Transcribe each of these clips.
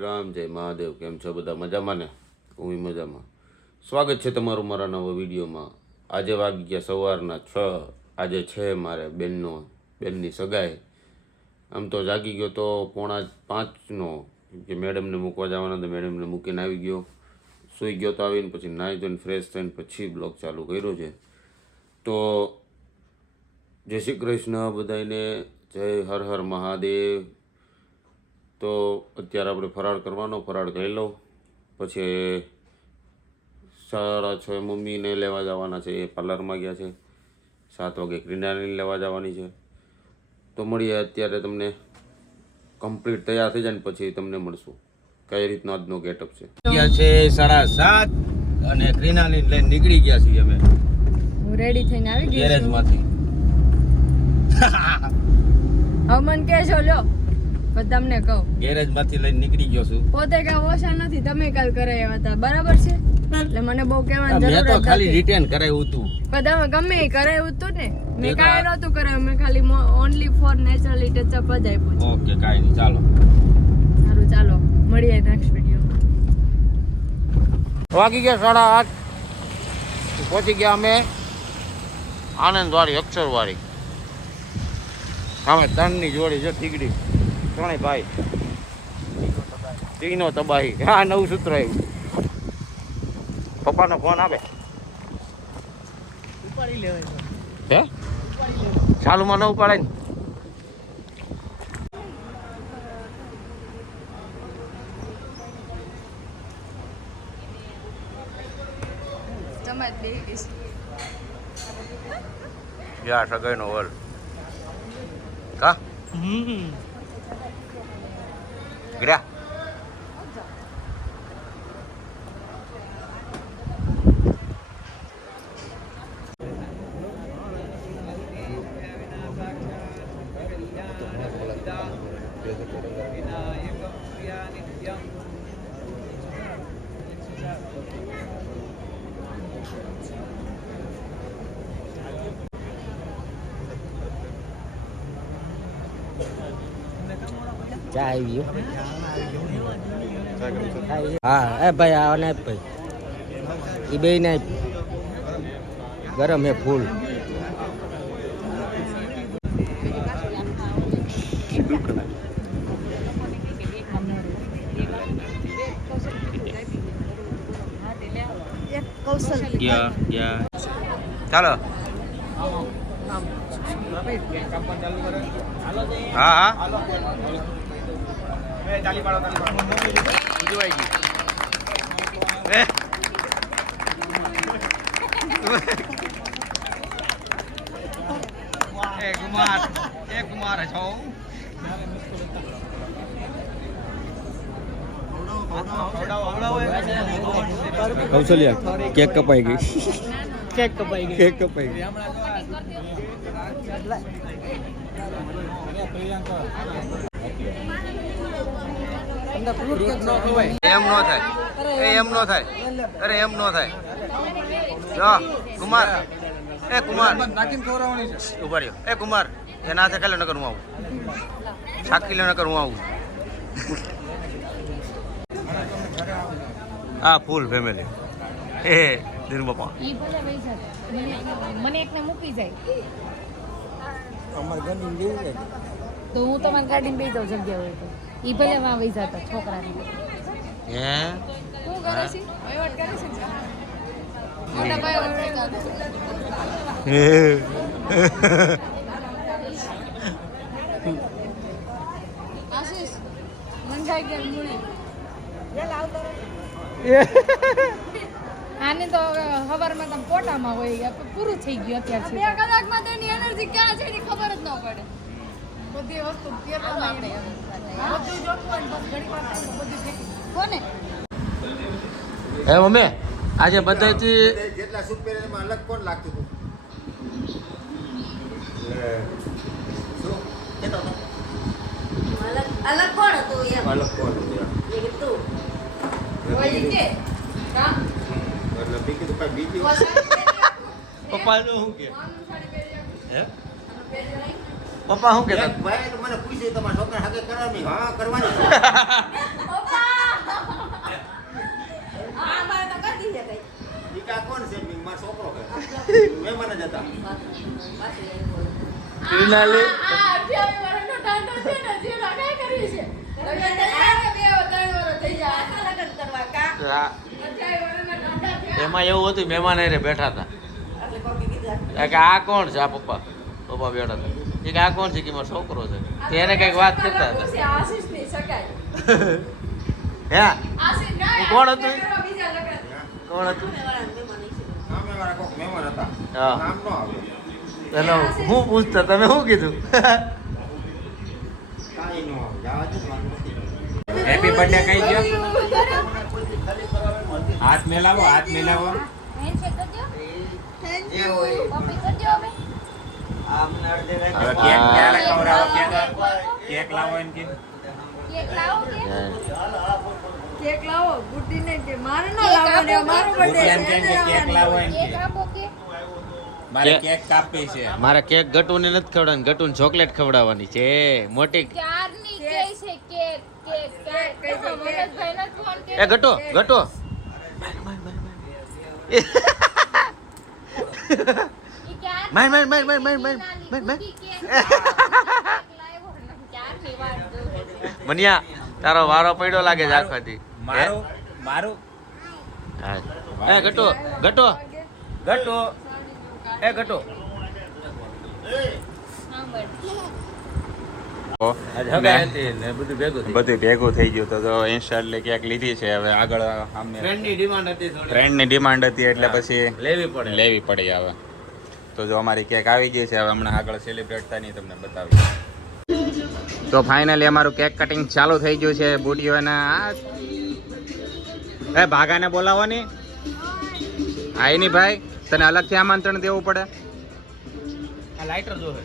શ્રી રામ, જય મહાદેવ. કેમ છો બધા? મજામાં ને? હું મજામાં. સ્વાગત છે તમારું મારા નવા વિડીયોમાં. આજે વાગી ગયા સવારના 6. આજે છે મારે બેનની સગાઈ. આમ તો જાગી ગયો તો 4:45નો, કે મેડમને મૂકવા જવાના તો મેડમને મૂકીને આવી ગયો. સૂઈ ગયો તો આવીને પછી નાહી ધોઈને ફ્રેશ થઈને પછી બ્લોગ ચાલુ કર્યો છે. તો જય શ્રી કૃષ્ણ બધાને, જય હર હર મહાદેવ. તો અત્યારે આપણે ફરાળ કરવાનો, ફરાળ કરી લઉં. પછી 6:30 મમ્મીને લેવા જવાના છે, એ પાર્લરમાં ગયા છે. 7 વાગે ક્રીનાને લેવા જવાની છે. તો મળીએ અત્યારે, તમને કમ્પ્લીટ તૈયાર થઈ જાય ને પછી તમને મળશું કઈ રીતનો આજનો ગેટઅપ છે. ગયા છે 7:30 અને ક્રીનાને લઈને નીકળી ગયા છીએ અમે. હું રેડી થઈને આવી ગઈ ગેરેજમાંથી. હવે મને કહેજો લ્યો, તમને કહું ગેરેજમાંથી લઈને નીકળી ગયો છું. પોતે કઈ ઓછા નથી, તમે કાલ કરાવ્યા હતા બરાબર છે, એટલે મને બહુ કહેવાની જરૂર મેં તો ખાલી રિટર્ન કરાવ્યું હતું. પણ તમે ગમે એ કરાવ્યું હતું ને, મેં કાંઈ નહોતું કરાવ્યું, મેં ખાલી ઓનલી ફોર નેચરલી ટચઅપ જ આપ્યું. ઓકે, કાંઈ નહીં, ચાલો. સારું, ચાલો મળીએ નેક્સ્ટ વિડીયો. વાગી ગયા 8:30. પહોંચી ગયા અમે આનંદવાડી, અક્ષરવાડી. સામે 3ની જોડી છે, તીગડી 3 ભાઈ. તીનો તબાહી. હા, નવું સૂત્ર આવ્યું. પપ્પાનો ફોન આવે. ઉપાડી લેવાય હે? ચાલુમાં ન ઉપાડે ને. તમારે બે વીસ યા સગાઈનો વર કા ગિરા ચા આવી ગયો. હા, એ ભાઈ આ ને ભાઈ એ બે ને ગરમ હે ફૂલ. ચાલો. હા હા, કૌશલ્યા કેક કપાઈ ગઈ. કેક કપાઈ ગઈ. કેક કપાઈ ગઈ. એમ નો થાય, એમ નો થાય. અરે એમ નો થાય. જો કુમાર, એ કુમાર ઉભા રહ્યો. એ કુમાર, એ ના થાય, કાલે નકર હું આવું. સાકી લે નકર હું આવું. આ ફૂલ ફેમિલી. હે દિન બાપા. ઈ ભલે પૈસા મને એકને મૂકી જાય અમાર ગની લેવું તો હું તમારી ગાડીમાં બેસી જાઉં જગ્યા હોય તો. ઈ ભલે માં વહી જતા છોકરાને. હે શું કરે છે? વહીવટ કરે છે ને? મોટા ભાઈ વહીવટ કરે. આશીષ મંજાઈ ગયા મુણી. આને તો ખબરમાં તમે પોટામાં હોય, પૂરું થઈ ગયું અત્યારે. 2 કલાકમાં તેની એનર્જી ક્યાં છે એની ખબર જ ન પડે. બધી વસ્તુ કેરલામાં આપણે બધું જોતું હોય ને બસ ઘણી વાર બધું ફેંકી કોને. હે મમ્મી, આજે બધાથી જેટલા સૂટ પહેરે એમાં અલગ કોણ લાગતું હતું? અલગ કોણ હતું એમ? અલગ કોણ હતું એમ? એ તું ઓય કે કા એટલે બીજી તો કાંઈ બીજી પપ્પાનું શું કે? હે પપ્પા શું કહેતા? એક ભાઈ તો મને પૂછ્યું તમારા છોકરા હાગે કરવાની? હા, કરવાની છે. પપ્પા હિનાલી આ 28 વર્ષનો ટાંટો છે ને જેનો કાંઈ કરવી છે લગન થાય ને 2-3 વર્ષ થઈ જાય લગન કરવા કા 28 વર્ષના ટાંટા થયા એમાં એવું હતું મહેમાન હારે બેઠા હતા કે આ કોણ છે આ પપ્પા બેઠા હતા એ કે આ કોણ છે કે મારો છોકરો છે એને કઈક વાત કરતા હતા આશીષની સગાઈ હે આશીષ ના એ કોણ હતું? બીજા લગન કોણ હતું સામેવાળા કોક મહેમાન હતા. હા. નામ ન આવે. એનો હું પૂછતા તમે શું કીધું કાંઈ ન આવે. જવા દે, વાંધો નથી. હેપી બર્થડે કહી દો. હાથ મેલાવો, હાથ મેલાવો. હવે કેક ક્યારે ખવડાવો? કેક લાવો એમ કે કેક લાવો ગુડ્ડી ને કે મારે ન લાવવાનો મારો બર્થડે એમ કેમ કે કેક લાવો એમ કે મારે કેક કાપવી છે. મારે કેક ગટુને નથી ખવડાવવાની ગટુને ચોકલેટ ખવડાવવાની છે મોટી એ ગટો ગટો માર માર માર માર માર માર માર માર મનિયા તારો વારો પડ્યો લાગે છે આખોથી મારું મારું એ ગટો ગટો ગટો એ ગટો બધું ભેગું થઈ ગયું તો ઇન્સ્ટાન્ટલી કેક લીધી છે. હવે આગળ અમને ફ્રેન્ડની ડિમાન્ડ હતી થોડી ફ્રેન્ડની ડિમાન્ડ હતી એટલે પછી લેવી પડી હવે. તો જો અમારી કેક આવી ગઈ છે. હવે હમણાં આગળ સેલિબ્રેટ થાય તમને બતાવીએ. તો ફાઇનલી અમારું કેક કટિંગ ચાલુ થઈ ગયું છે. બુટીઓના એ ભાગાને બોલાવો ને આઈ ની ભાઈ તને અલગથી આમંત્રણ દેવું પડે. આ લાઇટર જોવે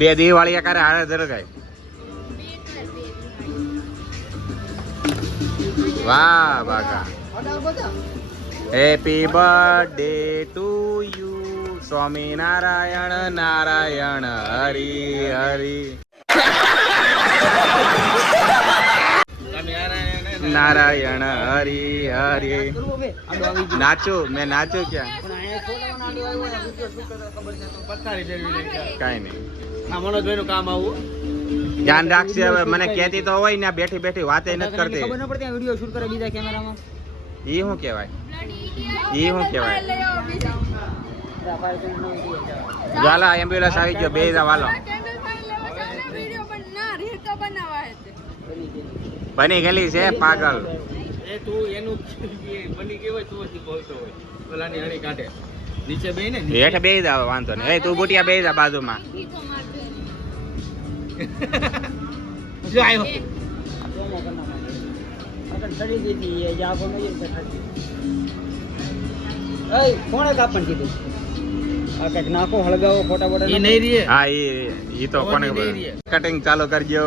2 દિવાળી કરે હારે દરગાય. વાહ ભાગા happy birthday to you Swaminarayan Narayan Hari Hari Narayan Hari Hari. નાચું મેં નાચું ક્યાં કાંઈ નહીં. આ મનોજભાઈ નું કામ આવું ધ્યાન રાખશે. હવે મને કહેતી તો હોય ને બેઠી બેઠી વાતે નથી કરતી. ખબર ન પડતી વિડિયો શૂટ કરે બીજા કેમેરામાં ઈ શું કહેવાય? ઈ શું કહેવાય? ચાલો એમ્બ્યુલન્સ આવી ગયો. બે વાલો બની ગયેલી છે પાગલ. એ તું એનું બની ગયું હોય તું હજી બોલતો હોય ઓલાની હણી કાઢે નીચે બે ને હેઠ બે જાવ વાંધો નહીં. એ તું બુટિયા બે જા બાજુમાં. જો આવ્યો ચડી ગઈ હતી એ જાગો નઈ એ કોણે કાપણ કીધું આ કઈક નાખો હળગાવો ફોટા બોટા ઈ નહીં રીએ હા ઈ તો કોને કટિંગ ચાલુ કરજો.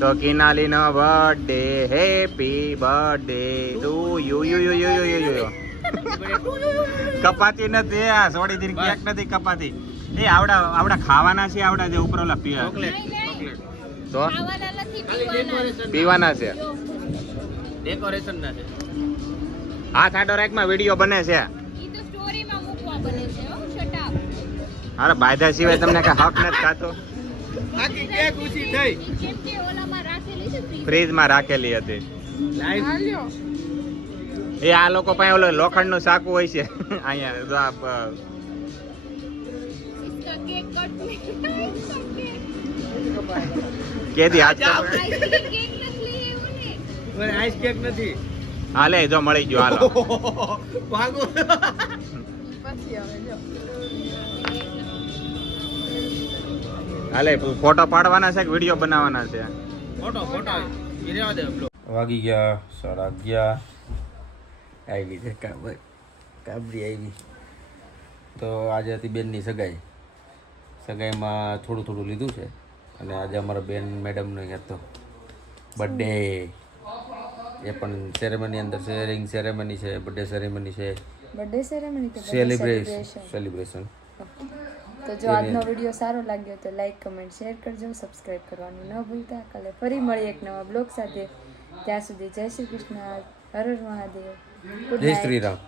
તો કિનાલી નો birthday happy birthday to you you you you you you. કપાતી નથી આ સોડી દી કેક નથી કપાતી. એ આવડા ખાવાના છે આવડા જે ઉપર ઓલા પીવા તો પીવાના છે. ડેકોરેશન ના છે આ ખાટો રેક માં વિડિયો બને છે. અરે બાયધા સિવાય તમને કઈ હક નથી ખાતો. આખી કેક ઊંચી થઈ ફ્રીજ માં રાખેલી હતી. લાઈવ એ આ લોકો પાસે ઓલો લોખંડ નું સાકું હોય છે અહીંયા. કેદી આજ આઈસ કેક નથી હાલે જો મળી ગયો હાલો. ભાગો હાલે ફોટો પાડવાના છે કે વિડીયો બનાવવાના છે? ફોટો ઈ રેવા દે વાગી ગયા 11:30. આવી છે કાબરી આવી. તો આજે હતી બેનની સગાઈમાં થોડું લીધું છે. અને આજે અમારા બેન મેડમનો હતો બર્થડે. એ પણ સેરેમની અંદર છે. રિંગ સેરેમની છે, બર્થડે સેરેમની છે, બર્થડે સેરેમની કે સેલિબ્રેશન. તો જો આજનો વિડીયો સારો લાગ્યો તો લાઈક કમેન્ટ શેર કરજો, સબસ્ક્રાઇબ કરવાનું ન ભૂલતા. કાલે ફરી મળી એક નવા બ્લોગ સાથે. ત્યાં સુધી જય શ્રી કૃષ્ણ, હર હર મહાદેવ, જય શ્રી રામ.